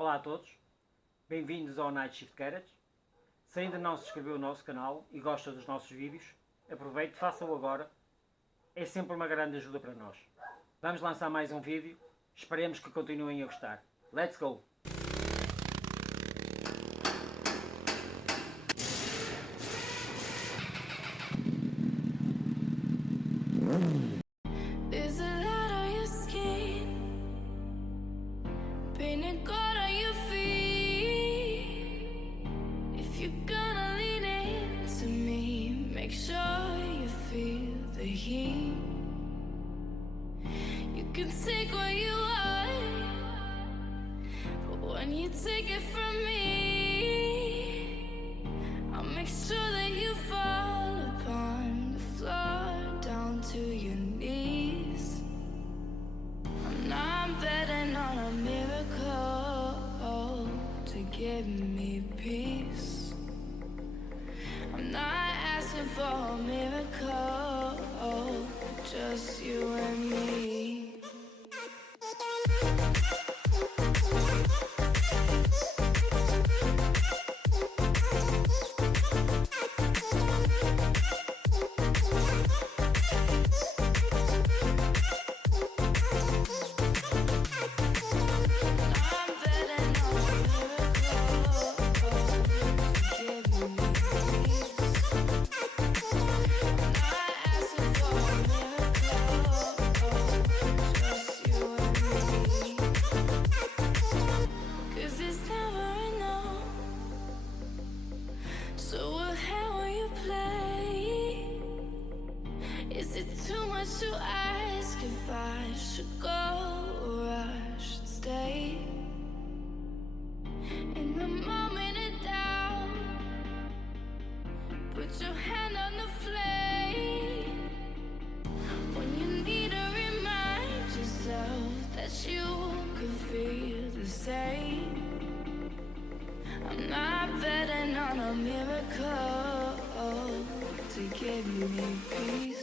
Olá a todos, bem-vindos ao Night Shift Garage. Se ainda não se inscreveu no nosso canal e gosta dos nossos vídeos, aproveite, faça-o agora, é sempre uma grande ajuda para nós. Vamos lançar mais um vídeo, esperemos que continuem a gostar. Let's go! There's a lot on your skin, painted gold on your feet. If you're gonna lean into me, make sure you feel the heat. You can take what you want, but when you take it from me, I'll make sure that you fall upon the floor down to your knees. I'm not betting on a miracle to give me peace. I'm not asking for a miracle, just you and me. So what hand will you play? Is it too much to ask if I should go or I should stay? In the moment of doubt, put your hand on the flame. When you need to remind yourself that you can feel the same. I'm not betting on a miracle to give me peace.